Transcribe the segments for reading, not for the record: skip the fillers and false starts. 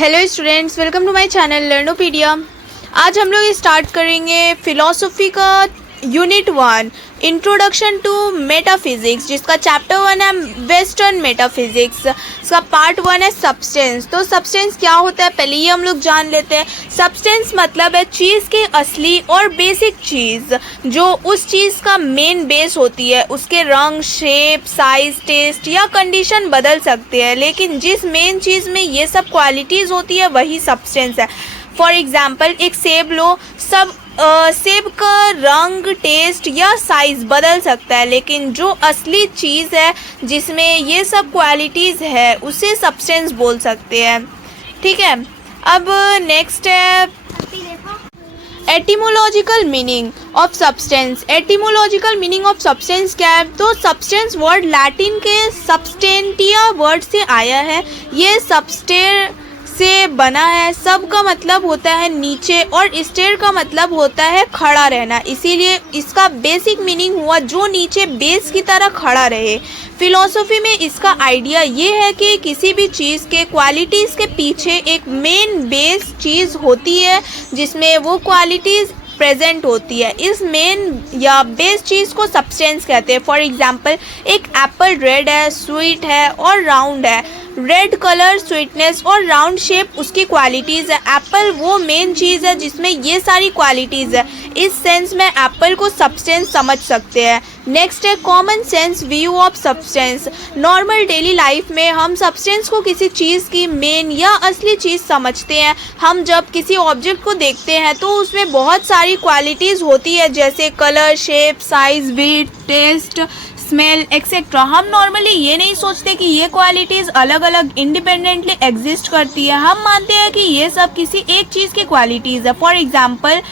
Hello students, welcome to my channel Learnopedia. आज हम लोग स्टार्ट करेंगे फिलॉसफी का यूनिट 1 इंट्रोडक्शन टू मेटाफिजिक्स, जिसका चैप्टर 1 है वेस्टर्न मेटाफिजिक्स। इसका पार्ट 1 है सब्सटेंस। तो सब्सटेंस क्या होता है पहले ये हम लोग जान लेते हैं। सब्सटेंस मतलब है चीज़ की असली और बेसिक चीज़ जो उस चीज़ का मेन बेस होती है। उसके रंग, शेप, साइज, टेस्ट या कंडीशन बदल सकते हैं, लेकिन जिस मेन चीज़ में ये सब क्वालिटीज़ होती है वही सब्सटेंस है। फॉर एग्जाम्पल एक सेब लो, सेब का रंग, टेस्ट या साइज़ बदल सकता है, लेकिन जो असली चीज़ है जिसमें ये सब क्वालिटीज़ है उसे सब्सटेंस बोल सकते हैं। ठीक है, अब नेक्स्ट है etymological meaning of substance. Etymological meaning of substance क्या है? तो सब्सटेंस वर्ड लैटिन के सब्सटेंटिया वर्ड से आया है। ये सबस्टेर से बना है। सब का मतलब होता है नीचे और स्टेयर का मतलब होता है खड़ा रहना, इसीलिए इसका बेसिक मीनिंग हुआ जो नीचे बेस की तरह खड़ा रहे। फिलॉसफी में इसका आइडिया ये है कि किसी भी चीज़ के क्वालिटीज़ के पीछे एक मेन बेस चीज़ होती है जिसमें वो क्वालिटीज़ प्रेजेंट होती है। इस मेन या बेस चीज़ को सब्सटेंस कहते हैं। फॉर एग्जांपल एक एप्पल रेड है, स्वीट है और राउंड है। रेड कलर, स्वीटनेस और राउंड शेप उसकी क्वालिटीज़ है। एप्पल वो मेन चीज़ है जिसमें ये सारी क्वालिटीज़ है। इस सेंस में एप्पल को सब्सटेंस समझ सकते हैं। नेक्स्ट है common sense view of substance. Normal daily life में हम सब्सटेंस को किसी चीज़ की मेन या असली चीज़ समझते हैं। हम जब किसी ऑब्जेक्ट को देखते हैं तो उसमें बहुत सारी क्वालिटीज़ होती है, जैसे colour, shape, size, weight, taste, smell etcetera. हम नॉर्मली ये नहीं सोचते कि ये क्वालिटीज़ अलग अलग इंडिपेंडेंटली एग्जिस्ट करती है। हम मानते हैं कि ये सब किसी एक चीज़ की क्वालिटीज़ है। फॉर एग्जांपल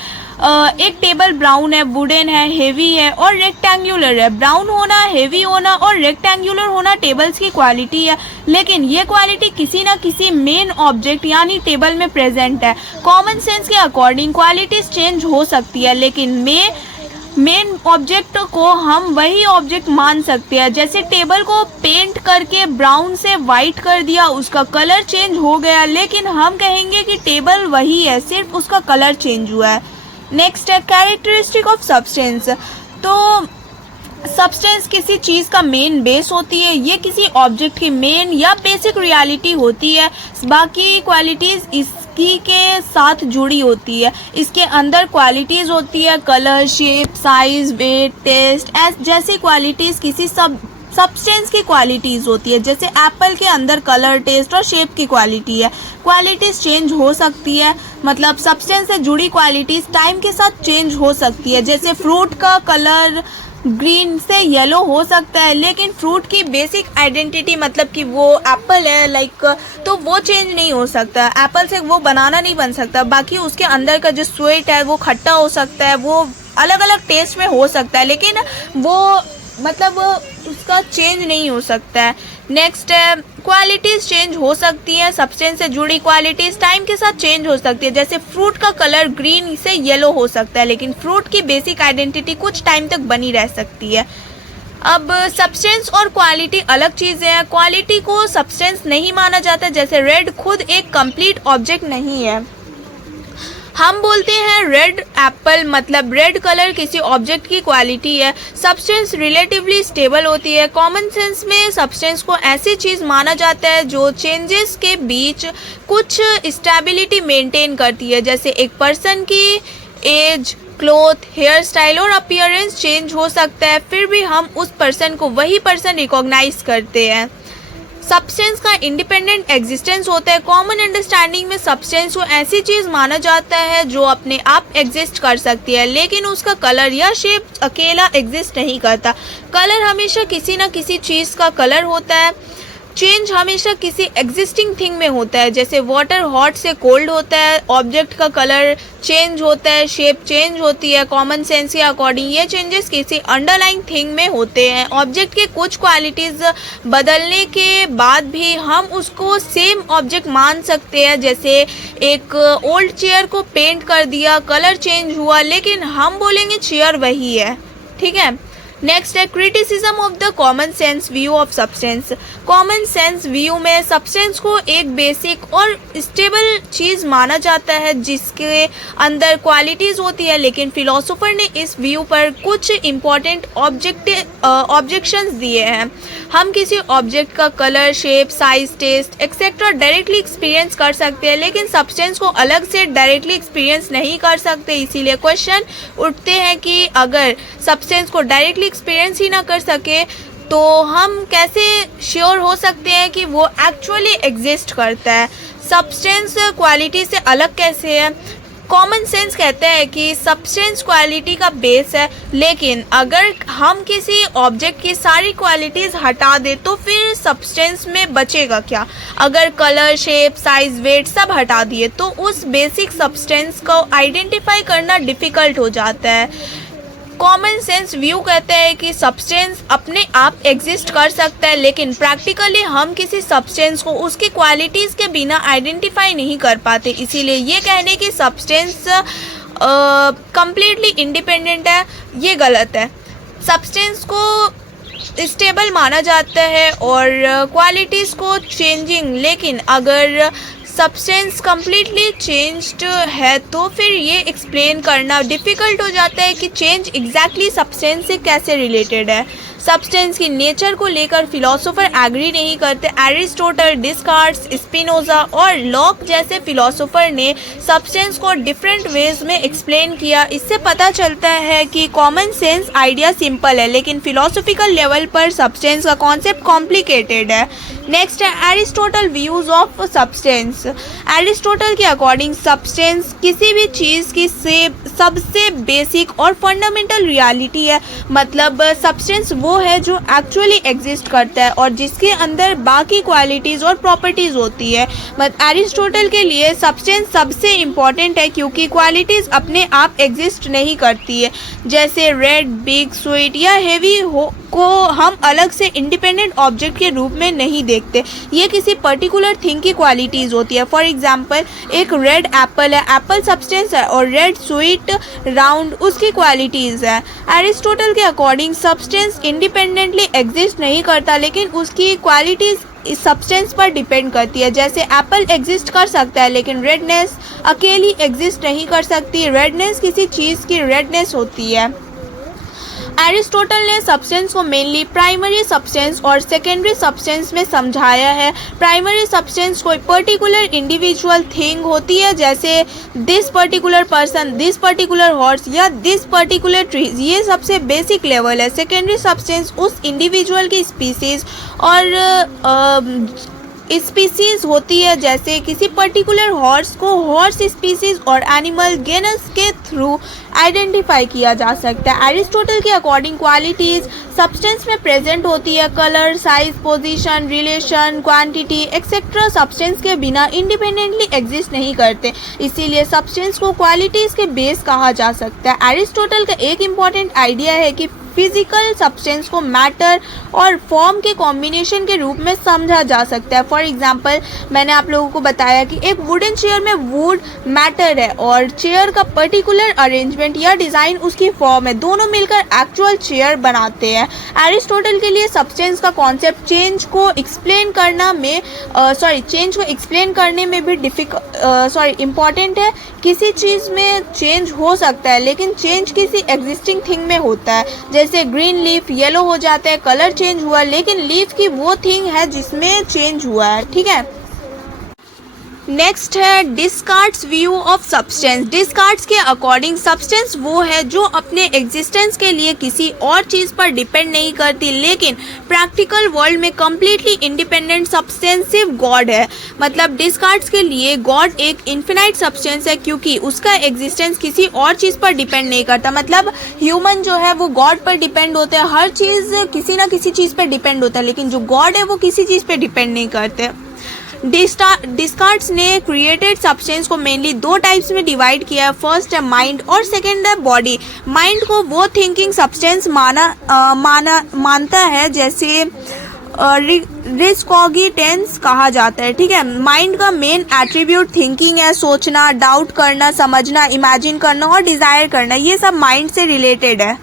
एक टेबल ब्राउन है, वुडन है, हेवी है और रेक्टेंगुलर है। ब्राउन होना, हेवी होना और रेक्टेंगुलर होना टेबल्स की क्वालिटी है, लेकिन ये क्वालिटी किसी ना किसी मेन ऑब्जेक्ट यानी टेबल में प्रेजेंट है। कॉमन सेंस के अकॉर्डिंग क्वालिटीज़ चेंज हो सकती है, लेकिन मेन ऑब्जेक्ट को हम वही ऑब्जेक्ट मान सकते हैं। जैसे टेबल को पेंट करके ब्राउन से वाइट कर दिया, उसका कलर चेंज हो गया, लेकिन हम कहेंगे कि टेबल वही है, सिर्फ उसका कलर चेंज हुआ है। नेक्स्ट है कैरेक्टरिस्टिक ऑफ सब्सटेंस। तो सब्सटेंस किसी चीज़ का मेन बेस होती है। ये किसी ऑब्जेक्ट की मेन या बेसिक रियलिटी होती है। बाकी क्वालिटीज़ इसकी के साथ जुड़ी होती है। इसके अंदर क्वालिटीज़ होती है, colour, shape, size, weight, taste जैसी क्वालिटीज़ किसी सब्सटेंस की क्वालिटीज़ होती है। जैसे एप्पल के अंदर कलर, टेस्ट और शेप की क्वालिटी है। क्वालिटीज़ चेंज हो सकती है, मतलब सब्सटेंस से जुड़ी क्वालिटीज़ टाइम के साथ चेंज हो सकती है। जैसे फ्रूट का कलर ग्रीन से येलो हो सकता है, लेकिन फ्रूट की बेसिक आइडेंटिटी मतलब कि वो एप्पल है तो वो चेंज नहीं हो सकता। एप्पल से वो बनाना नहीं बन सकता। बाकी उसके अंदर का जो स्वीट है वो खट्टा हो सकता है, वो अलग अलग टेस्ट में हो सकता है, लेकिन वो मतलब उसका चेंज नहीं हो सकता है। नेक्स्ट है क्वालिटीज़ चेंज हो सकती हैं। सब्सटेंस से जुड़ी क्वालिटीज़ टाइम के साथ चेंज हो सकती है। जैसे फ्रूट का कलर ग्रीन से येलो हो सकता है, लेकिन फ्रूट की बेसिक आइडेंटिटी कुछ टाइम तक बनी रह सकती है। अब सब्सटेंस और क्वालिटी अलग चीज़ें हैं। क्वालिटी को सब्सटेंस नहीं माना जाता। जैसे रेड खुद एक कंप्लीट ऑब्जेक्ट नहीं है। हम बोलते हैं रेड एप्पल, मतलब रेड कलर किसी ऑब्जेक्ट की क्वालिटी है। सब्सटेंस रिलेटिवली स्टेबल होती है। कॉमन सेंस में सब्सटेंस को ऐसी चीज़ माना जाता है जो चेंजेस के बीच कुछ स्टेबिलिटी मेंटेन करती है। जैसे एक पर्सन की एज, क्लोथ, हेयर स्टाइल और अपीयरेंस चेंज हो सकता है, फिर भी हम उस पर्सन को वही पर्सन रिकॉग्नाइज करते हैं। सब्सटेंस का इंडिपेंडेंट एग्जिस्टेंस होता है। कॉमन अंडरस्टैंडिंग में सब्सटेंस को ऐसी चीज़ माना जाता है जो अपने आप एग्जिस्ट कर सकती है, लेकिन उसका कलर या शेप अकेला एग्जिस्ट नहीं करता। कलर हमेशा किसी न किसी चीज़ का कलर होता है। चेंज हमेशा किसी एग्जिस्टिंग थिंग में होता है। जैसे वाटर हॉट से कोल्ड होता है, ऑब्जेक्ट का कलर चेंज होता है, शेप चेंज होती है। कॉमन सेंस के अकॉर्डिंग ये चेंजेस किसी अंडरलाइंग थिंग में होते हैं। ऑब्जेक्ट के कुछ क्वालिटीज़ बदलने के बाद भी हम उसको सेम ऑब्जेक्ट मान सकते हैं। जैसे एक ओल्ड चेयर को पेंट कर दिया, कलर चेंज हुआ, लेकिन हम बोलेंगे चेयर वही है। ठीक है, नेक्स्ट है criticism of the common sense view of substance. Common sense view में सब्सटेंस को एक बेसिक और स्टेबल चीज़ माना जाता है जिसके अंदर क्वालिटीज़ होती है, लेकिन फिलोसोफर ने इस व्यू पर कुछ इम्पॉर्टेंट ऑब्जेक्शंस दिए हैं। हम किसी ऑब्जेक्ट का colour, shape, size, taste etcetera directly experience कर सकते हैं, लेकिन सब्सटेंस को अलग से डायरेक्टली एक्सपीरियंस नहीं कर सकते। इसीलिए क्वेश्चन उठते हैं कि अगर सब्सटेंस को डायरेक्टली एक्सपीरियंस ही ना कर सके तो हम कैसे श्योर हो सकते हैं कि वो एक्चुअली एग्जिस्ट करता है। सब्सटेंस क्वालिटी से अलग कैसे है? कॉमन सेंस कहता है कि सब्सटेंस क्वालिटी का बेस है, लेकिन अगर हम किसी ऑब्जेक्ट की सारी क्वालिटीज़ हटा दें तो फिर सब्सटेंस में बचेगा क्या? अगर कलर, शेप, साइज, वेट सब हटा दिए तो उस बेसिक सब्सटेंस को आइडेंटिफाई करना डिफ़िकल्ट हो जाता है। कॉमन सेंस व्यू कहता है कि सब्सटेंस अपने आप एग्जिस्ट कर सकता है, लेकिन प्रैक्टिकली हम किसी सब्सटेंस को उसकी क्वालिटीज़ के बिना आइडेंटिफाई नहीं कर पाते। इसीलिए ये कहने की सब्सटेंस कंप्लीटली इंडिपेंडेंट है, ये गलत है। सब्सटेंस को स्टेबल माना जाता है और क्वालिटीज़ को चेंजिंग, लेकिन अगर सब्सटेंस कम्प्लीटली चेंज्ड है तो फिर ये एक्सप्लेन करना डिफ़िकल्ट हो जाता है कि चेंज एग्जैक्टली सब्सटेंस से कैसे रिलेटेड है। सब्सटेंस की नेचर को लेकर फिलोसोफर एग्री नहीं करते। एरिस्टोटल, डिस्कार्ट्स, स्पिनोजा और लॉक जैसे फिलोसोफर ने सब्सटेंस को डिफरेंट वेज में एक्सप्लेन किया। इससे पता चलता है कि कॉमन सेंस आइडिया सिंपल है, लेकिन फिलोसॉफिकल लेवल पर सब्सटेंस का कॉन्सेप्ट कॉम्प्लिकेटेड है। नेक्स्ट है Aristotle views of substance. Aristotle के अकॉर्डिंग सब्सटेंस किसी भी चीज़ की सबसे बेसिक और फंडामेंटल रियलिटी है। मतलब सब्सटेंस वो है जो एक्चुअली एग्जिस्ट करता है और जिसके अंदर बाकी क्वालिटीज़ और प्रॉपर्टीज़ होती है। एरिस्टोटल के लिए सब्सटेंस सबसे इम्पॉर्टेंट है क्योंकि क्वालिटीज़ अपने आप एग्जिस्ट नहीं करती है। जैसे रेड, बिग, स्वीट या हेवी को हम अलग से इंडिपेंडेंट ऑब्जेक्ट के रूप में नहीं देखते। ये किसी पर्टिकुलर थिंग की क्वालिटीज़ होती है। फॉर एग्जांपल एक रेड एप्पल है, एप्पल सब्सटेंस है, और रेड, स्वीट, राउंड उसकी क्वालिटीज़ है। एरिस्टोटल के अकॉर्डिंग सब्सटेंस इंडिपेंडेंटली एग्जिस्ट नहीं करता, लेकिन उसकी क्वालिटीज़ इस सब्सटेंस पर डिपेंड करती है। जैसे एप्पल एग्जिस्ट कर सकता है लेकिन रेडनेस अकेली एग्जिस्ट नहीं कर सकती। रेडनेस किसी चीज़ की रेडनेस होती है। एरिस्टोटल ने सब्सटेंस को मेनली प्राइमरी सब्सटेंस और सेकेंडरी सब्सटेंस में समझाया है। प्राइमरी सब्सटेंस कोई पर्टिकुलर इंडिविजुअल थिंग होती है, जैसे this particular person, this particular horse या दिस पर्टिकुलर ट्रीज, ये सबसे बेसिक लेवल है। सेकेंडरी सब्सटेंस उस इंडिविजुअल की स्पीसीज और स्पीसीज होती है, जैसे किसी पर्टिकुलर हॉर्स को हॉर्स स्पीसीज और एनिमल गेनस के थ्रू आइडेंटिफाई किया जा सकता है। एरिस्टोटल के अकॉर्डिंग क्वालिटीज़ सब्सटेंस में प्रेजेंट होती है। Colour, size, position, relation, quantity etcetera substance के बिना इंडिपेंडेंटली एग्जिस्ट नहीं करते। इसीलिए सब्सटेंस को क्वालिटीज़ के बेस कहा जा सकता है। एरिस्टोटल का एक इम्पॉर्टेंट आइडिया है कि फिजिकल सब्सटेंस को मैटर और फॉर्म के कॉम्बिनेशन के रूप में समझा जा सकता है। फॉर एग्जांपल मैंने आप लोगों को बताया कि एक वुडन चेयर में वुड मैटर है और चेयर का पर्टिकुलर अरेंजमेंट या डिज़ाइन उसकी फॉर्म है, दोनों मिलकर एक्चुअल चेयर बनाते हैं। एरिस्टोटल के लिए सब्सटेंस का कॉन्सेप्ट चेंज को एक्सप्लेन करने में भी इम्पॉर्टेंट है। किसी चीज़ में चेंज हो सकता है लेकिन चेंज किसी एग्जिस्टिंग थिंग में होता है। जैसे ग्रीन लीफ येलो हो जाता है, कलर चेंज हुआ, लेकिन लीफ की वो थिंग है जिसमें चेंज हुआ है। ठीक है। नेक्स्ट है डिस्कार्ट्स व्यू ऑफ सब्सटेंस। डिस्कार्ट्स के अकॉर्डिंग सब्सटेंस वो है जो अपने एग्जिस्टेंस के लिए किसी और चीज़ पर डिपेंड नहीं करती, लेकिन प्रैक्टिकल वर्ल्ड में कम्प्लीटली इंडिपेंडेंट सब्सटेंसिव गॉड है। मतलब डिस्कार्ट्स के लिए गॉड एक इन्फिनाइट सब्सटेंस है क्योंकि उसका एग्जिस्टेंस किसी और चीज़ पर डिपेंड नहीं करता। मतलब ह्यूमन जो है वो गॉड पर डिपेंड होते हैं, हर चीज़ किसी ना किसी चीज़ पर डिपेंड होता है, लेकिन जो गॉड है वो किसी चीज़ पर डिपेंड नहीं करते। डिस्कार्ट्स ने क्रिएटेड सब्सटेंस को मेनली दो टाइप्स में डिवाइड किया है। फर्स्ट है माइंड और सेकेंड है बॉडी। माइंड को वो थिंकिंग सब्सटेंस मानता है जैसे रिस्कॉगिटेंस कहा जाता है। ठीक है। माइंड का मेन एट्रीब्यूट थिंकिंग है, सोचना, डाउट करना, समझना, इमेजिन करना और डिज़ायर करना, ये सब माइंड से रिलेटेड है।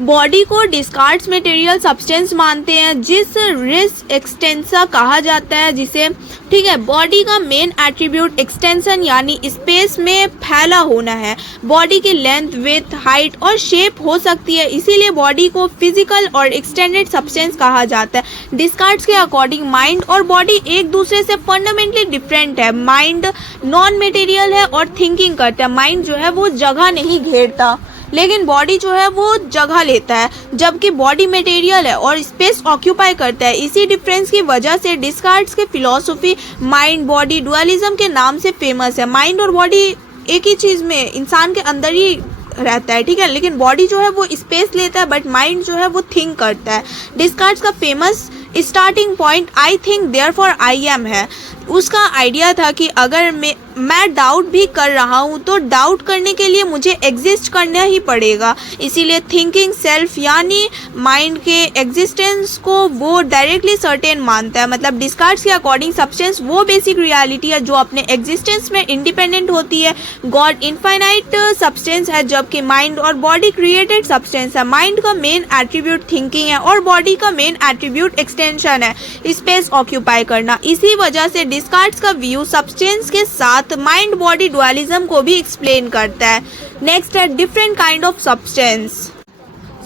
बॉडी को डिस्कार्ड्स मटेरियल सब्सटेंस मानते हैं, जिस रिस एक्सटेंसा कहा जाता है जिसे, ठीक है। बॉडी का मेन एट्रीब्यूट एक्सटेंशन यानी स्पेस में फैला होना है। बॉडी की लेंथ, विड्थ, हाइट और शेप हो सकती है, इसीलिए बॉडी को फिजिकल और एक्सटेंडेड सब्सटेंस कहा जाता है। डिस्कार्ड्स के अकॉर्डिंग माइंड और बॉडी एक दूसरे से फंडामेंटली डिफरेंट है। माइंड नॉन मटेरियल है और थिंकिंग करता है। माइंड जो है वो जगह नहीं घेरता, लेकिन बॉडी जो है वो जगह लेता है, जबकि बॉडी मटेरियल है और स्पेस ऑक्यूपाई करता है। इसी डिफरेंस की वजह से डिस्कार्ड्स की फिलॉसफी माइंड बॉडी डुअलिज्म के नाम से फेमस है। माइंड और बॉडी एक ही चीज़ में इंसान के अंदर ही रहता है, ठीक है, लेकिन बॉडी जो है वो स्पेस लेता है, बट माइंड जो है वो थिंक करता है। डिस्कार्ड्स का famous starting point I think therefore I M है। उसका आइडिया था कि अगर मैं डाउट भी कर रहा हूँ तो डाउट करने के लिए मुझे एग्जिस्ट करना ही पड़ेगा, इसीलिए थिंकिंग सेल्फ यानी माइंड के एग्जिस्टेंस को वो डायरेक्टली सर्टेन मानता है। मतलब डिस्कार्ड्स के अकॉर्डिंग सब्सटेंस वो बेसिक रियलिटी है जो अपने एग्जिस्टेंस में इंडिपेंडेंट होती है। गॉड इनफाइनाइट सब्सटेंस है, जबकि माइंड और बॉडी क्रिएटेड सब्सटेंस है। माइंड का मेन एट्रीब्यूट थिंकिंग है और बॉडी का मेन एट्रीब्यूट एक्सटेंशन है, स्पेस ऑक्यूपाई करना। इसी वजह से डिस्कार्ड्स का व्यू सब्सटेंस के साथ माइंड बॉडी डुअलिज्म को भी एक्सप्लेन करता है। नेक्स्ट है different kind of substance.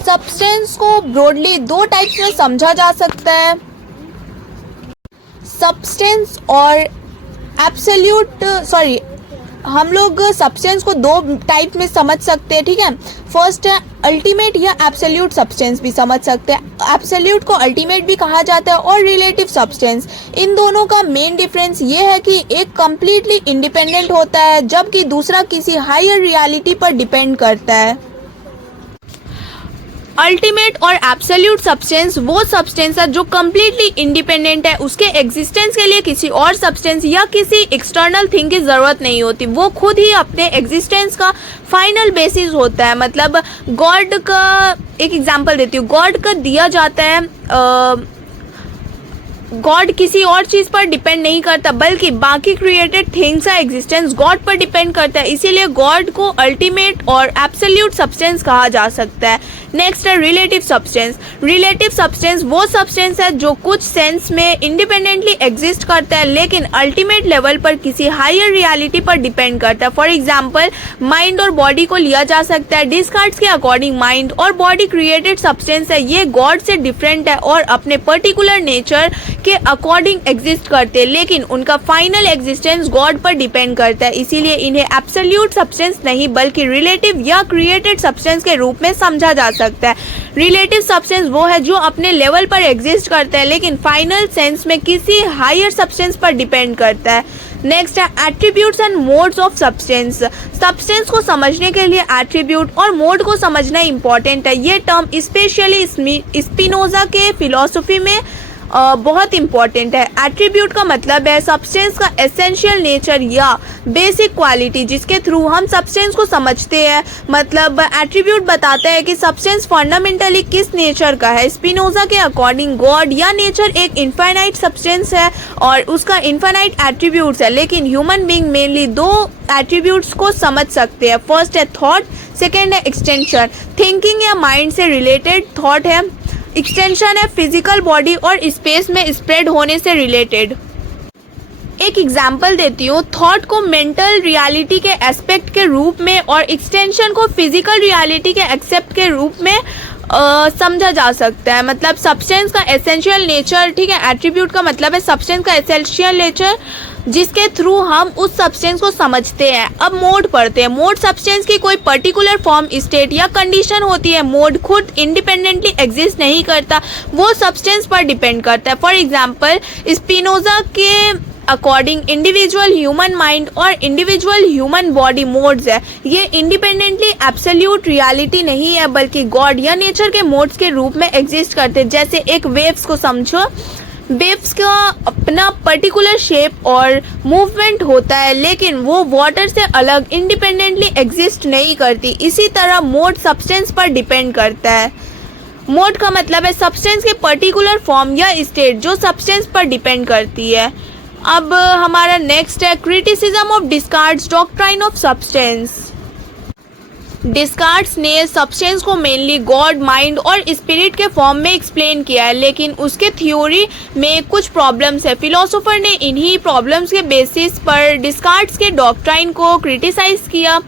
Substance को ब्रॉडली दो टाइप्स में समझा जा सकता है, सब्सटेंस और एब्सोल्यूट, हम लोग सब्सटेंस को दो टाइप में समझ सकते हैं, ठीक है। फर्स्ट है अल्टीमेट या एब्सोल्यूट सब्सटेंस भी समझ सकते हैं। एब्सोल्यूट को अल्टीमेट भी कहा जाता है और रिलेटिव सब्सटेंस। इन दोनों का मेन डिफरेंस ये है कि एक कम्प्लीटली इंडिपेंडेंट होता है, जबकि दूसरा किसी हायर रियलिटी पर डिपेंड करता है। अल्टीमेट और एब्सोल्यूट सब्सटेंस वो सब्सटेंस है जो कम्प्लीटली इंडिपेंडेंट है, उसके एग्जिस्टेंस के लिए किसी और सब्सटेंस या किसी एक्सटर्नल थिंग की ज़रूरत नहीं होती, वो खुद ही अपने एग्जिस्टेंस का फाइनल बेसिस होता है। मतलब गॉड का एक एग्जांपल देती हूँ, गॉड का दिया जाता है, गॉड किसी और चीज़ पर डिपेंड नहीं करता, बल्कि बाकी क्रिएटेड थिंग्स का एग्जिस्टेंस गॉड पर डिपेंड करता है, इसीलिए गॉड को अल्टीमेट और एब्सोल्यूट सब्सटेंस कहा जा सकता है। नेक्स्ट है रिलेटिव सब्सटेंस। रिलेटिव सब्सटेंस वो सब्सटेंस है जो कुछ सेंस में इंडिपेंडेंटली एग्जिस्ट करता है, लेकिन अल्टीमेट लेवल पर किसी हायर रियलिटी पर डिपेंड करता है। फॉर एग्जाम्पल माइंड और बॉडी को लिया जा सकता है। डिस्कार्ड्स के अकॉर्डिंग माइंड और बॉडी क्रिएटेड सब्सटेंस है, ये गॉड से डिफरेंट है और अपने पर्टिकुलर नेचर के अकॉर्डिंग एग्जिस्ट करते हैं, लेकिन उनका फाइनल एग्जिस्टेंस गॉड पर डिपेंड करता है, इसीलिए इन्हें एब्सोल्यूट सब्सटेंस नहीं बल्कि रिलेटिव या क्रिएटेड सब्सटेंस के रूप में समझा जा सकता है। रिलेटिव सब्सटेंस वो है जो अपने लेवल पर एग्जिस्ट करता है, लेकिन फाइनल सेंस में किसी हायर सब्सटेंस पर डिपेंड करता है। नेक्स्ट है attributes and modes of substance. Substance को समझने के लिए एट्रीब्यूट और मोड को समझना इंपॉर्टेंट है। ये टर्म स्पेशली स्पिनोजा के फिलॉसफी में बहुत इंपॉर्टेंट है। एट्रीब्यूट का मतलब है सब्सटेंस का एसेंशियल नेचर या बेसिक क्वालिटी जिसके थ्रू हम सब्सटेंस को समझते हैं। मतलब एट्रीब्यूट बताता है कि सब्सटेंस फंडामेंटली किस नेचर का है। स्पिनोजा के अकॉर्डिंग गॉड या नेचर एक इनफाइनाइट सब्सटेंस है और उसका इनफाइनाइट एट्रीब्यूट्स है, लेकिन ह्यूमन बीइंग मेनली दो एट्रीब्यूट्स को समझ सकते हैं। फर्स्ट है थॉट, सेकेंड है एक्सटेंशन। थिंकिंग या माइंड से रिलेटेड थॉट है, एक्सटेंशन है फिजिकल बॉडी और स्पेस में स्प्रेड होने से रिलेटेड। एक एग्जाम्पल देती हूँ, थॉट को मेंटल रियलिटी के एस्पेक्ट के रूप में और एक्सटेंशन को फिजिकल रियलिटी के एक्सेप्ट के रूप में समझा जा सकता है। मतलब सब्सटेंस का एसेंशियल नेचर, ठीक है, एट्रीब्यूट का मतलब है सब्सटेंस का एसेंशियल नेचर जिसके थ्रू हम उस सब्सटेंस को समझते हैं। अब मोड पढ़ते हैं। मोड सब्सटेंस की कोई पर्टिकुलर फॉर्म, स्टेट या कंडीशन होती है। मोड खुद इंडिपेंडेंटली एग्जिस्ट नहीं करता, वो सब्सटेंस पर डिपेंड करता है। फॉर एग्जांपल स्पिनोजा के अकॉर्डिंग इंडिविजुअल ह्यूमन माइंड और इंडिविजुअल ह्यूमन बॉडी मोड्स है, ये इंडिपेंडेंटली एब्सोल्यूट रियलिटी नहीं है बल्कि गॉड या नेचर के मोड्स के रूप में एग्जिस्ट करते हैं। जैसे एक वेव्स को समझो, वेव्स का अपना पर्टिकुलर शेप और मूवमेंट होता है, लेकिन वो वाटर से अलग इंडिपेंडेंटली एग्जिस्ट नहीं करती। इसी तरह मोड सब्सटेंस पर डिपेंड करता है। मोड का मतलब है सब्सटेंस के पर्टिकुलर फॉर्म या स्टेट जो सब्सटेंस पर डिपेंड करती है। अब हमारा नेक्स्ट है criticism of Descartes doctrine of substance. Descartes ने सब्सटेंस को मेनली गॉड, माइंड और स्पिरिट के फॉर्म में एक्सप्लेन किया है, लेकिन उसके थ्योरी में कुछ प्रॉब्लम्स है। फिलोसोफर ने इन्हीं प्रॉब्लम्स के बेसिस पर डिस्कार्ट्स के डॉक्ट्राइन को क्रिटिसाइज किया।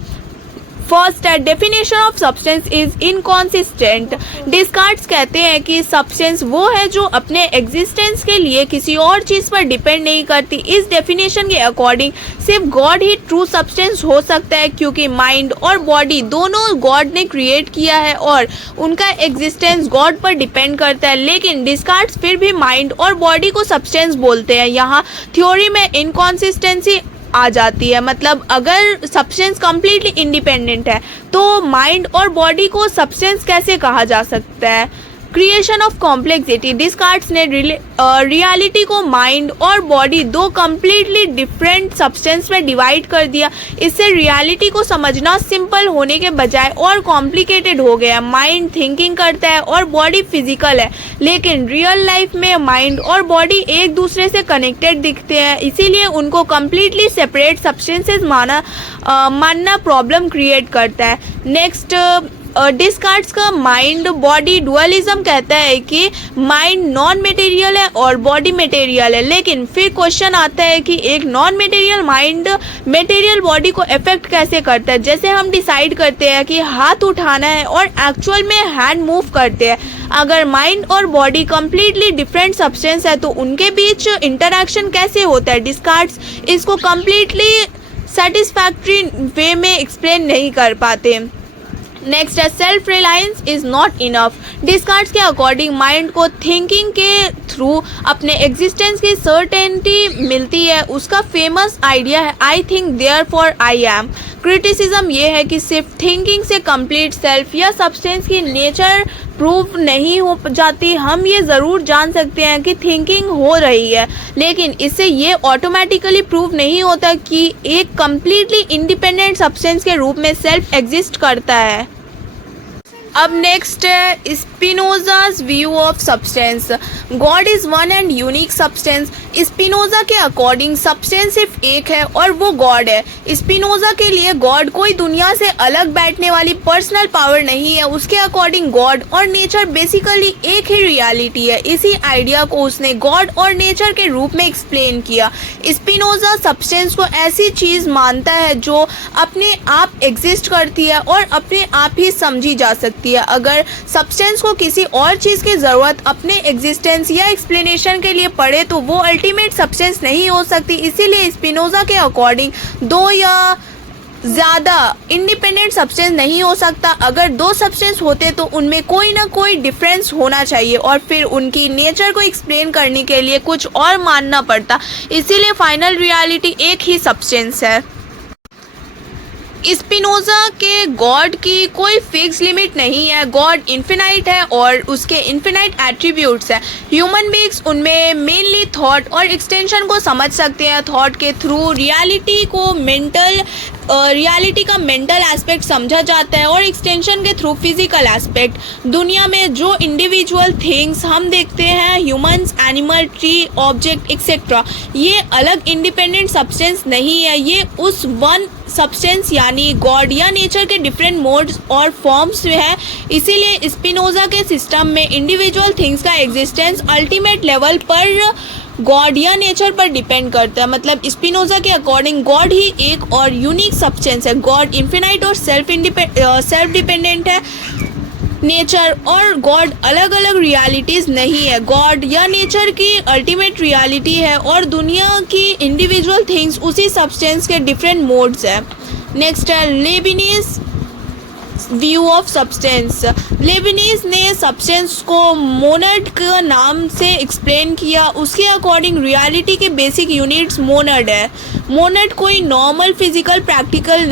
फर्स्ट है, definition of substance is inconsistent. Descartes कहते हैं कि सब्सटेंस वो है जो अपने एग्जिस्टेंस के लिए किसी और चीज़ पर डिपेंड नहीं करती। इस डेफिनेशन के अकॉर्डिंग सिर्फ गॉड ही ट्रू सब्सटेंस हो सकता है, क्योंकि माइंड और बॉडी दोनों गॉड ने क्रिएट किया है और उनका एग्जिस्टेंस गॉड पर डिपेंड करता है। लेकिन डिस्कार्ट्स फिर भी माइंड और बॉडी को सब्सटेंस बोलते हैं। यहाँ थ्योरी में इनकॉन्सिस्टेंसी आ जाती है। मतलब अगर सब्सटेंस कंप्लीटली इंडिपेंडेंट है तो माइंड और बॉडी को सब्सटेंस कैसे कहा जा सकता है। Creation of complexity. डिस्कार्ट्स ने रियलिटी को माइंड और बॉडी दो कंप्लीटली डिफरेंट सब्सटेंस में डिवाइड कर दिया। इससे रियलिटी को समझना सिंपल होने के बजाय और कॉम्प्लिकेटेड हो गया। माइंड थिंकिंग करता है और बॉडी फिजिकल है, लेकिन रियल लाइफ में माइंड और बॉडी एक दूसरे से कनेक्टेड दिखते हैं, इसीलिए उनको कंप्लीटली सेपरेट सब्सटेंसेस मानना प्रॉब्लम क्रिएट करता है। नेक्स्ट, डिस्कार्ट्स का माइंड बॉडी डुअलिज्म कहता है कि माइंड नॉन मटेरियल है और बॉडी मटेरियल है। लेकिन फिर क्वेश्चन आता है कि एक non material mind material body को अफेक्ट कैसे करता है। जैसे हम डिसाइड करते हैं कि हाथ उठाना है और एक्चुअल में हैंड मूव करते हैं। अगर माइंड और बॉडी कंप्लीटली डिफरेंट सब्सटेंस है तो उनके बीच इंटरैक्शन कैसे होता है। डिस्कार्ट्स इसको कंप्लीटली सेटिस्फैक्ट्री वे में एक्सप्लेन नहीं कर पाते। नेक्स्ट है, self reliance is not enough. Descartes के अकॉर्डिंग माइंड को थिंकिंग के थ्रू अपने एग्जिस्टेंस की सर्टेनिटी मिलती है। उसका फेमस आइडिया है I think therefore I am. Criticism ये है कि सिर्फ थिंकिंग से कंप्लीट सेल्फ या सब्सटेंस की नेचर प्रूव नहीं हो जाती। हम ये ज़रूर जान सकते हैं कि थिंकिंग हो रही है, लेकिन इससे ये ऑटोमेटिकली प्रूव नहीं होता कि एक कंप्लीटली इंडिपेंडेंट सब्सटेंस के रूप में सेल्फ एग्जिस्ट करता है। अब नेक्स्ट है Spinoza's view of substance. God is one and unique substance. Spinoza के अकॉर्डिंग सब्सटेंस सिर्फ एक है और वो गॉड है। स्पिनोजा के लिए गॉड कोई दुनिया से अलग बैठने वाली पर्सनल पावर नहीं है। उसके अकॉर्डिंग गॉड और नेचर बेसिकली एक ही रियलिटी है। इसी आइडिया को उसने गॉड और नेचर के रूप में एक्सप्लेन किया। स्पिनोजा सब्सटेंस को ऐसी चीज़ मानता है जो अपने आप एग्जिस्ट करती है और अपने आप ही समझी जा सकती है। अगर सब्सटेंस को किसी और चीज़ की ज़रूरत अपने एग्जिस्टेंस या एक्सप्लेनेशन के लिए पड़े तो वो अल्टीमेट सब्सटेंस नहीं हो सकती। इसीलिए स्पिनोजा के अकॉर्डिंग दो या ज़्यादा इंडिपेंडेंट सब्सटेंस नहीं हो सकता। अगर दो सब्सटेंस होते तो उनमें कोई ना कोई डिफरेंस होना चाहिए और फिर उनकी नेचर को एक्सप्लेन करने के लिए कुछ और मानना पड़ता। इसीलिए फाइनल रियलिटी एक ही सब्सटेंस है। स्पिनोजा के गॉड की कोई फिक्स लिमिट नहीं है। गॉड इन्फिनाइट है और उसके इन्फिनाइट एट्रीब्यूट्स हैं। ह्यूमन बीइंग्स उनमें मेनली थॉट और एक्सटेंशन को समझ सकते हैं। थॉट के थ्रू रियलिटी का मेंटल एस्पेक्ट समझा जाता है और एक्सटेंशन के थ्रू फिजिकल एस्पेक्ट। दुनिया में जो इंडिविजुअल थिंग्स हम देखते हैं, humans, animal, tree, object etcetera, ये अलग इंडिपेंडेंट सब्सटेंस नहीं है। ये उस वन सब्सटेंस यानी गॉड या नेचर के डिफरेंट मोड्स और फॉर्म्स में है। इसीलिए स्पिनोजा के सिस्टम में इंडिविजुअल थिंग्स का एग्जिस्टेंस अल्टीमेट लेवल पर गॉड या नेचर पर डिपेंड करता है। मतलब स्पिनोजा के अकॉर्डिंग गॉड ही एक और यूनिक सब्सटेंस है। गॉड इन्फिनाइट और सेल्फ डिपेंडेंट है। नेचर और गॉड अलग अलग रियलिटीज़ नहीं है। गॉड या नेचर की अल्टीमेट रियलिटी है और दुनिया की इंडिविजुअल थिंग्स उसी सब्सटेंस के डिफरेंट मोड्स है। नेक्स्ट है लेबिनिज व्यू ऑफ सब्सटेंस। लेबिनिज ने सब्सटेंस को मोनड के नाम से एक्सप्लेन किया। उसके अकॉर्डिंग रियलिटी के बेसिक यूनिट्स मोनड है। मोनड कोई नॉर्मल फिजिकल पार्टिकल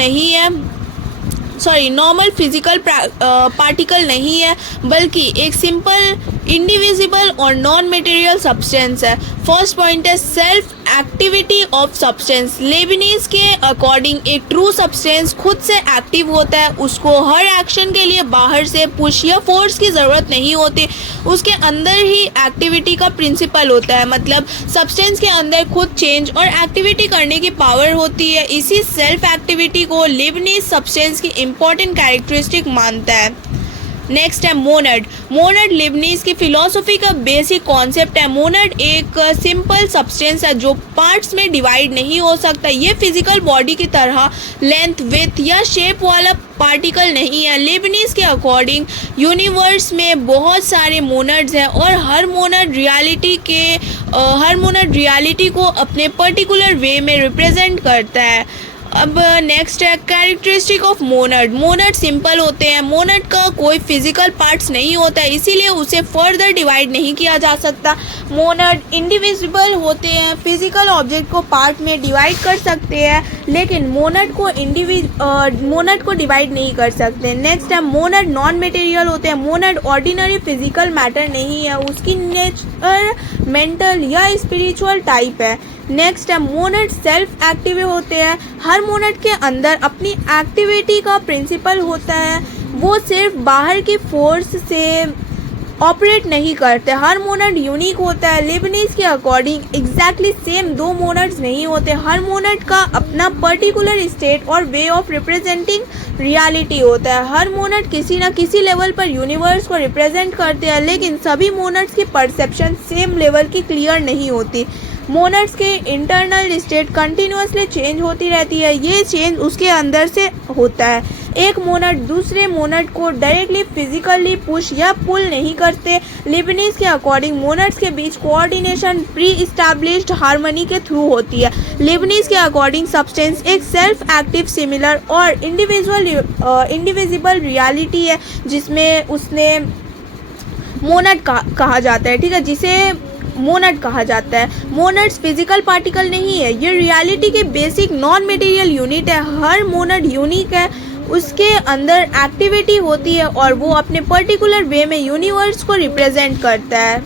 नहीं है, बल्कि एक सिंपल इंडिविजिबल और नॉन मटेरियल सब्सटेंस है। फर्स्ट पॉइंट है self activity of substance. Lebanese के अकॉर्डिंग एक ट्रू सब्सटेंस खुद से एक्टिव होता है, उसको हर एक्शन के लिए बाहर से पुश या फोर्स की ज़रूरत नहीं होती, उसके अंदर ही एक्टिविटी का प्रिंसिपल होता है। मतलब सब्सटेंस के अंदर खुद चेंज और एक्टिविटी करने की पावर होती है। इसी सेल्फ एक्टिविटी को लेबनीज सब्सटेंस की इम्पॉर्टेंट कैरेक्टरिस्टिक मानता है। नेक्स्ट है मोनड। मोनड लेबनीज की फिलॉसफी का बेसिक कॉन्सेप्ट है। मोनड एक सिंपल सब्सटेंस है जो पार्ट्स में डिवाइड नहीं हो सकता। ये फिजिकल बॉडी की तरह लेंथ, विड्थ या शेप वाला पार्टिकल नहीं है। लेबनीज के अकॉर्डिंग यूनिवर्स में बहुत सारे मोनड्स हैं और हर मोनड रियलिटी को अपने पर्टिकुलर वे में रिप्रेजेंट करता है। अब नेक्स्ट है कैरेक्टरिस्टिक ऑफ मोनड। मोनड सिंपल होते हैं। मोनड का कोई फिजिकल पार्ट्स नहीं होता है, इसीलिए उसे फर्दर डिवाइड नहीं किया जा सकता। मोनड इंडिविजिबल होते हैं, फिजिकल ऑब्जेक्ट को पार्ट में डिवाइड कर सकते हैं, लेकिन मोनड को डिवाइड नहीं कर सकते। नेक्स्ट है मोनड नॉन मटेरियल होते हैं। मोनड ऑर्डिनरी फिजिकल मैटर नहीं है, उसकी नेचर मेंटल या स्पिरिचुअल टाइप है। नेक्स्ट है मोनड सेल्फ एक्टिव होते हैं। हर मोनड के अंदर अपनी एक्टिविटी का प्रिंसिपल होता है, वो सिर्फ बाहर की फोर्स से ऑपरेट नहीं करते। हर मोनड यूनिक होता है। लेबनीज के अकॉर्डिंग एग्जैक्टली सेम दो मोनड्स नहीं होते। हर मोनड का अपना पर्टिकुलर स्टेट और वे ऑफ रिप्रेजेंटिंग रियलिटी होता है। हर मोनड किसी न किसी लेवल पर यूनिवर्स को रिप्रेजेंट करते हैं, लेकिन सभी मोनड्स की परसेप्शन सेम लेवल की क्लियर नहीं होती। मोनड्स के इंटरनल स्टेट कंटिन्यूसली चेंज होती रहती है, ये चेंज उसके अंदर से होता है। एक मोनड दूसरे मोनड को डायरेक्टली फिजिकली पुश या पुल नहीं करते। लेबनीज के अकॉर्डिंग मोनड्स के बीच कोऑर्डिनेशन प्री इस्टेब्लिश्ड हार्मनी के थ्रू होती है। लेबनीज के अकॉर्डिंग सब्सटेंस एक सेल्फ एक्टिव, सिमिलर और इंडिविजिबल रियलिटी है, जिसमें उसने मोनड कहा जाता है, ठीक है, जिसे मोनड कहा जाता है। मोनड्स फिजिकल पार्टिकल नहीं है, ये रियलिटी के बेसिक नॉन मटेरियल यूनिट है। हर मोनड यूनिक है, उसके अंदर एक्टिविटी होती है और वो अपने पर्टिकुलर वे में यूनिवर्स को रिप्रेजेंट करता है।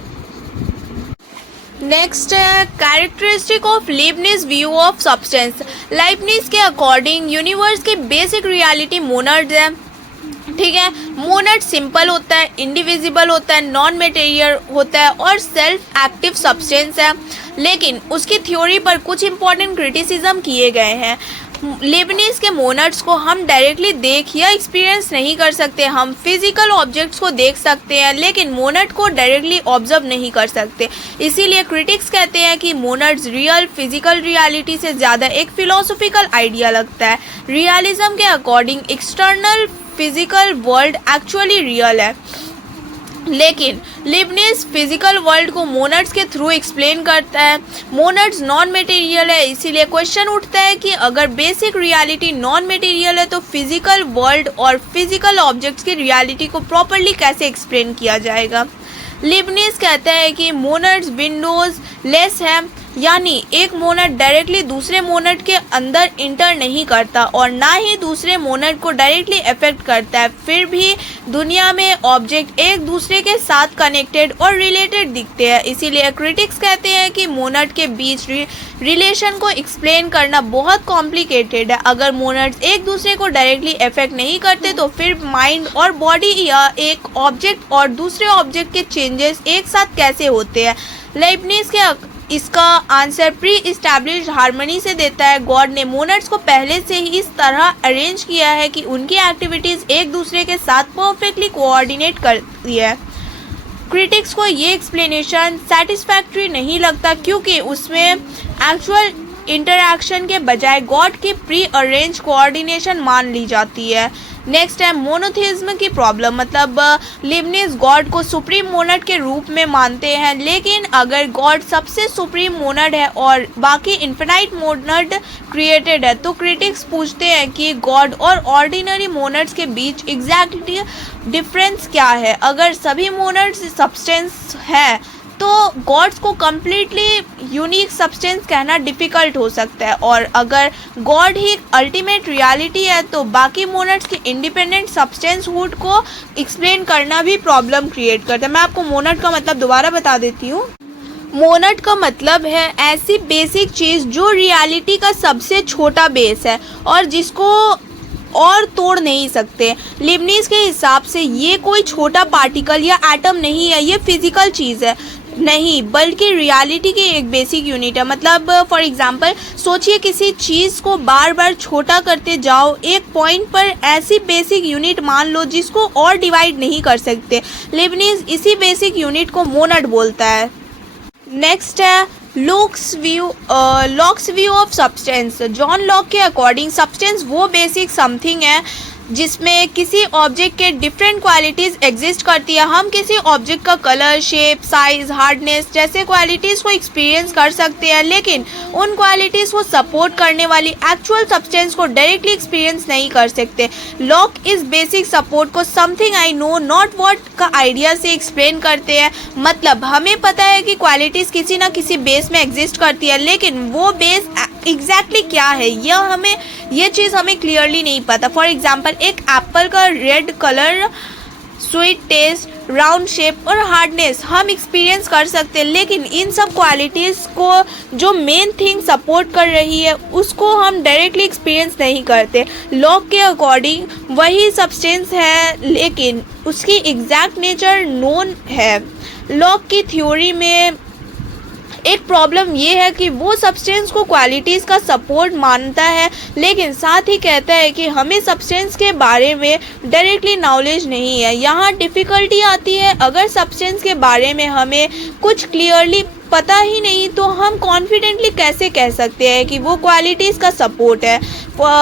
नेक्स्ट है characteristic of Leibniz view of substance. Leibniz के अकॉर्डिंग यूनिवर्स की बेसिक रियलिटी मोनड्स है, ठीक है। मोनड सिंपल होता है, इंडिविजिबल होता है, नॉन मटेरियल होता है और सेल्फ एक्टिव सब्सटेंस है, लेकिन उसकी थ्योरी पर कुछ इंपॉर्टेंट क्रिटिसिज्म किए गए हैं। लेबनीज के मोनड्स को हम डायरेक्टली देख या एक्सपीरियंस नहीं कर सकते। हम फिजिकल ऑब्जेक्ट्स को देख सकते हैं, लेकिन मोनड को डायरेक्टली ऑब्जर्व नहीं कर सकते। इसीलिए क्रिटिक्स कहते हैं कि मोनड्स रियल फिजिकल रियलिटी से ज़्यादा एक फिलोसॉफिकल आइडिया लगता है। रियलिज्म के according external physical world actually real है, लेकिन लीबनिज फिजिकल वर्ल्ड को मोनड्स के थ्रू एक्सप्लेन करता है। मोनड्स नॉन मटेरियल है, इसीलिए क्वेश्चन उठता है कि अगर बेसिक रियलिटी नॉन मटेरियल है तो फिजिकल वर्ल्ड और फिजिकल ऑब्जेक्ट्स की रियलिटी को प्रॉपरली कैसे एक्सप्लेन किया जाएगा। लीबनिज कहता है कि मोनड्स विंडोज लेस है, यानी एक मोनड डायरेक्टली दूसरे मोनड के अंदर इंटर नहीं करता और ना ही दूसरे मोनड को डायरेक्टली अफेक्ट करता है। फिर भी दुनिया में ऑब्जेक्ट एक दूसरे के साथ कनेक्टेड और रिलेटेड दिखते हैं। इसीलिए क्रिटिक्स कहते हैं कि मोनड के बीच रिलेशन को एक्सप्लेन करना बहुत कॉम्प्लिकेटेड है। अगर मोनड्स एक दूसरे को डायरेक्टली अफेक्ट नहीं करते तो फिर माइंड और बॉडी या एक ऑब्जेक्ट और दूसरे ऑब्जेक्ट के चेंजेस एक साथ कैसे होते हैं। लीबनिज के इसका आंसर प्री इस्टेब्लिश्ड हार्मनी से देता है। गॉड ने मोनड्स को पहले से ही इस तरह अरेंज किया है कि उनकी एक्टिविटीज़ एक दूसरे के साथ परफेक्टली कोऑर्डिनेट करती है। क्रिटिक्स को ये एक्सप्लेनेशन सेटिस्फैक्ट्री नहीं लगता, क्योंकि उसमें एक्चुअल इंटरैक्शन के बजाय गॉड की प्री अरेंज कोऑर्डिनेशन मान ली जाती है। नेक्स्ट है मोनोथिज्म की प्रॉब्लम, मतलब लीबनिज गॉड को सुप्रीम मोनड के रूप में मानते हैं, लेकिन अगर गॉड सबसे सुप्रीम मोनड है और बाकी इन्फिनाइट मोनड क्रिएटेड है तो क्रिटिक्स पूछते हैं कि गॉड और ऑर्डिनरी मोनड्स के बीच एग्जैक्टली डिफरेंस क्या है। अगर सभी मोनड्स सब्सटेंस है तो गॉड्स को कम्प्लीटली यूनिक सब्सटेंस कहना डिफ़िकल्ट हो सकता है। और अगर गॉड ही अल्टीमेट रियलिटी है तो बाकी मोनड्स के इंडिपेंडेंट सब्सटेंस हुड को एक्सप्लेन करना भी प्रॉब्लम क्रिएट करता है। मैं आपको मोनड का मतलब दोबारा बता देती हूँ। मोनड का मतलब है ऐसी बेसिक चीज़ जो रियलिटी का सबसे छोटा बेस है और जिसको और तोड़ नहीं सकते। लिबनीज के हिसाब से ये कोई छोटा पार्टिकल या एटम नहीं है, ये फिजिकल चीज़ है नहीं, बल्कि रियलिटी की एक बेसिक यूनिट है। मतलब फॉर एग्जांपल सोचिए किसी चीज़ को बार बार छोटा करते जाओ, एक पॉइंट पर ऐसी बेसिक यूनिट मान लो जिसको और डिवाइड नहीं कर सकते। लिबनीज इसी बेसिक यूनिट को मोनड बोलता है। नेक्स्ट है locks view of substance. John Locke के अकॉर्डिंग सब्सटेंस वो बेसिक समथिंग है जिसमें किसी ऑब्जेक्ट के डिफरेंट क्वालिटीज़ एग्जिस्ट करती है। हम किसी ऑब्जेक्ट का कलर, शेप, साइज, हार्डनेस जैसे क्वालिटीज़ को एक्सपीरियंस कर सकते हैं, लेकिन उन क्वालिटीज़ को सपोर्ट करने वाली एक्चुअल सब्सटेंस को डायरेक्टली एक्सपीरियंस नहीं कर सकते। लॉक इस बेसिक सपोर्ट को something I know not what का आइडिया से एक्सप्लेन करते हैं। मतलब हमें पता है कि क्वालिटीज़ किसी ना किसी बेस में एग्जिस्ट करती है, लेकिन वो बेस एग्जैक्टली क्या है ये चीज़ हमें क्लियरली नहीं पता। फॉर एग्जांपल एक एप्पल का red colour, sweet taste, round shape और हार्डनेस हम एक्सपीरियंस कर सकते हैं, लेकिन इन सब क्वालिटीज़ को जो मेन थिंग सपोर्ट कर रही है उसको हम डायरेक्टली एक्सपीरियंस नहीं करते। लॉक के अकॉर्डिंग वही सब्सटेंस है लेकिन उसकी एग्जैक्ट नेचर नोन है। लॉक की थ्योरी में एक प्रॉब्लम ये है कि वो सब्सटेंस को क्वालिटीज़ का सपोर्ट मानता है, लेकिन साथ ही कहता है कि हमें सब्सटेंस के बारे में डायरेक्टली नॉलेज नहीं है। यहाँ डिफ़िकल्टी आती है, अगर सब्सटेंस के बारे में हमें कुछ क्लियरली पता ही नहीं तो हम कॉन्फिडेंटली कैसे कह सकते हैं कि वो क्वालिटीज़ का सपोर्ट है।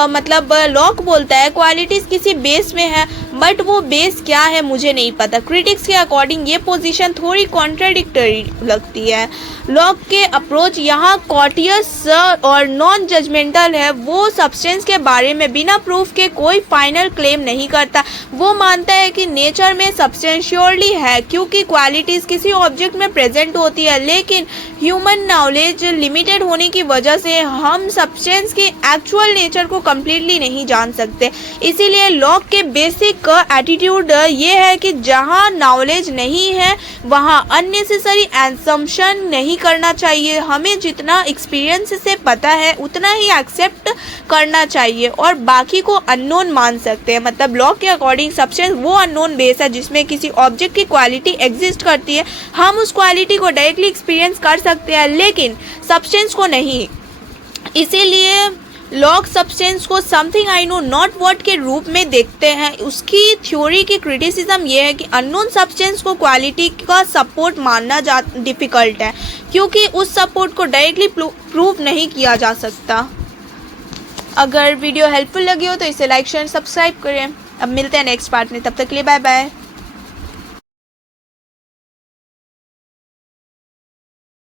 मतलब लॉक बोलता है क्वालिटीज़ किसी बेस में है, बट वो बेस क्या है मुझे नहीं पता। क्रिटिक्स के अकॉर्डिंग ये पोजीशन थोड़ी कॉन्ट्राडिक्टरी लगती है। लॉक के अप्रोच यहाँ कॉटियस और नॉन जजमेंटल है। वो सब्सटेंस के बारे में बिना प्रूफ के कोई फाइनल क्लेम नहीं करता। वो मानता है कि नेचर में सब्सटेंस श्योरली है क्योंकि क्वालिटीज़ किसी ऑब्जेक्ट में प्रेजेंट होती है, लेकिन ह्यूमन नॉलेज लिमिटेड होने की वजह से हम सब्सटेंस की एक्चुअल नेचर को कम्प्लीटली नहीं जान सकते। इसीलिए लॉक के बेसिक एटीट्यूड ये है कि जहाँ नॉलेज नहीं है वहाँ अननेसेसरी एसम्पशन नहीं करना चाहिए। हमें जितना एक्सपीरियंस से पता है उतना ही एक्सेप्ट करना चाहिए और बाकी को अननोन मान सकते हैं। मतलब लॉक के अकॉर्डिंग सब्सटेंस वो अननोन बेस है जिसमें किसी ऑब्जेक्ट की क्वालिटी एग्जिस्ट करती है। हम उस क्वालिटी को डायरेक्टली एक्सपीरियंस कर सकते हैं लेकिन सब्सटेंस को नहीं। इसीलिए लॉक सब्सटेंस को something I know not what के रूप में देखते हैं। उसकी थ्योरी की क्रिटिसिज्म ये है कि अननोन सब्सटेंस को क्वालिटी का सपोर्ट मानना डिफ़िकल्ट है क्योंकि उस सपोर्ट को डायरेक्टली प्रूव नहीं किया जा सकता। अगर वीडियो हेल्पफुल लगी हो तो इसे लाइक शेयर सब्सक्राइब करें। अब मिलते हैं नेक्स्ट पार्ट में, तब तक के लिए बाय बाय।